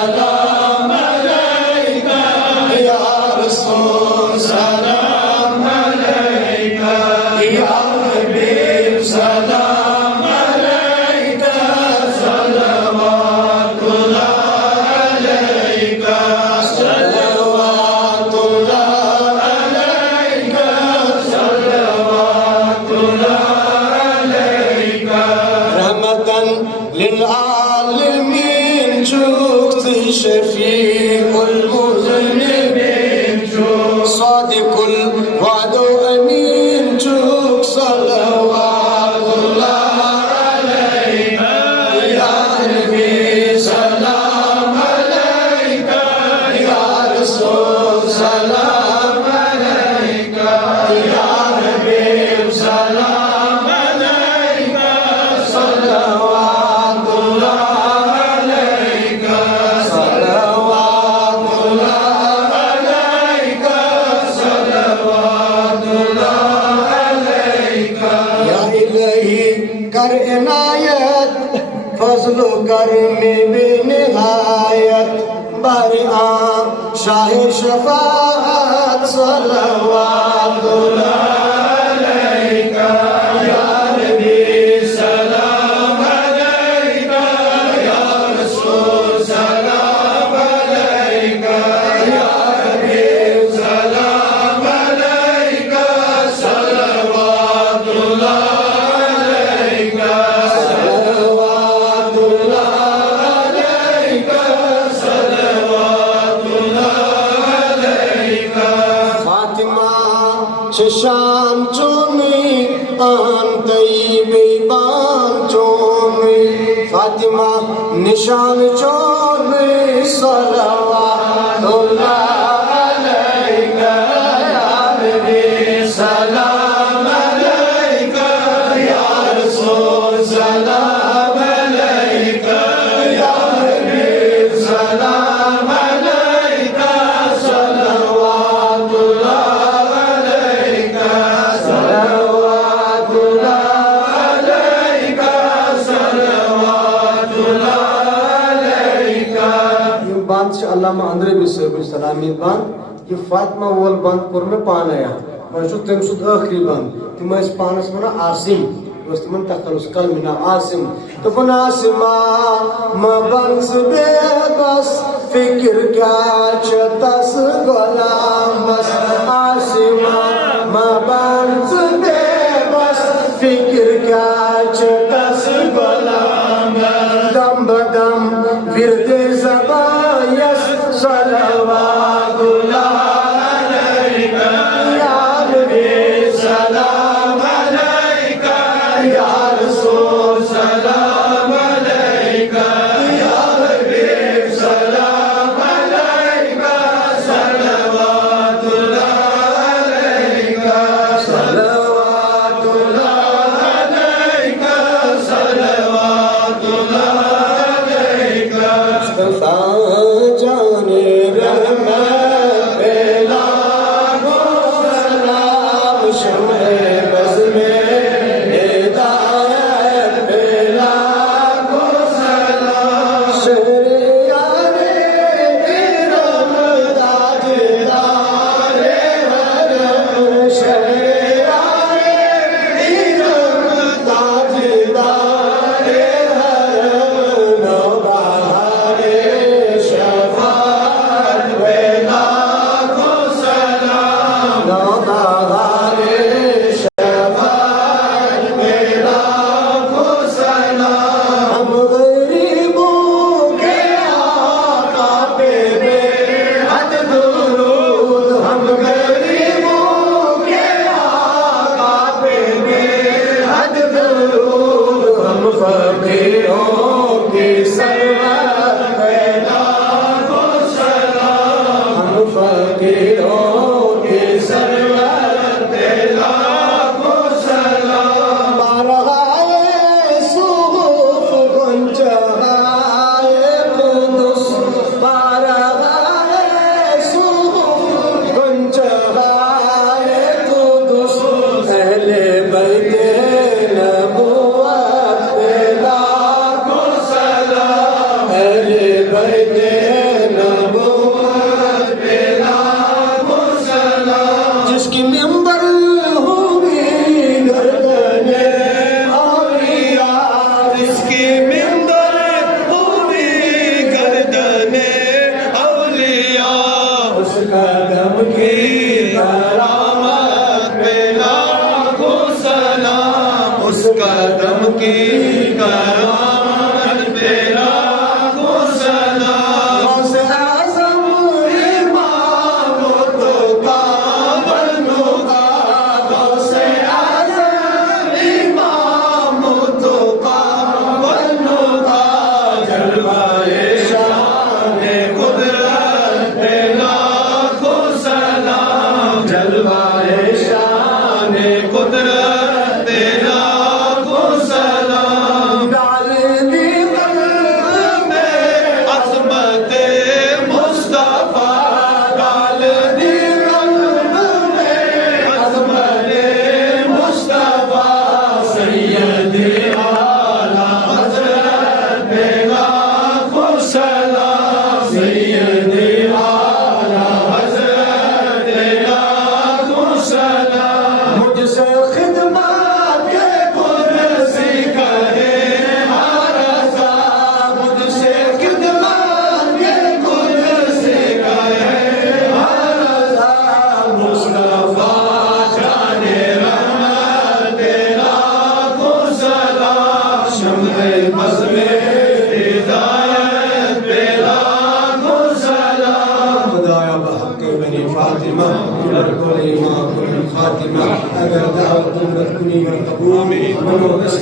सलाम अलैका या रसूल सलाम अलैका या हबीब सलाम अलैका सलवातुल्लाह अलैका सलवातुल्लाह अलैका सलवातुल्लाह अलैका रहमतन लिल आलमीन जुक्ति शफीउल मुज़निबीन जुक सादिकुल वादो अमीन जुक सलवातुल्लाह अलैका या नबी सलाम अलैका या रसूल सलाम अलैका या हबीब सलाम अलैका सलवातुल्लाह अलैका सलवातुल्लाह अलैका सलवातुल्लाह अलैका या इलाही कर इनायत फजल करने बेनिहायत बरआम शाह शफाअत सलवातुल्लाह अलैका या नबी सलाम अलैका या रसूल सलाम अलैका या हबीब सलाम अलैका सलवातुल्लाह अलैका सलवातुल्लाह अलैका सलवातुल्लाह अलैका फातिमा चशान चोमी आन तैयबे बान चोमी फातिमा निशान चोमी सलवातुल्लाह अलैका या नबी सलाम अलैका या रसूल सलाम अलैका या हबीब सलाम अलैका सलवातुल्लाह अलैका सलवातुल्लाह अलैका सलवातुल्लाह अलैका ये बात से अल्लामा अंदर भी सलामी बात ये फातिमा वोल बंद कर में पान आया मैं जो तम सुद आखिरी बंद तुम इस पानस में ना आसिम दोस्त मन तकलुस कल मिना आसिम तो फन आसिमा म बंस बेबस फिक्र क्या चतस गुलाम बस आसिमा म बंस बेबस फिक्र क्या चतस गुलाम दम बदम विरदे ज़बायस सलवातुल्लाह अलैका या नबी सलाम अलैका या रसूल सलाम अलैका या हबीब सलाम अलैका सलवातुल्लाह अलैका सलवातुल्लाह अलैका सलवातुल्लाह अलैका والقبول ومن وقت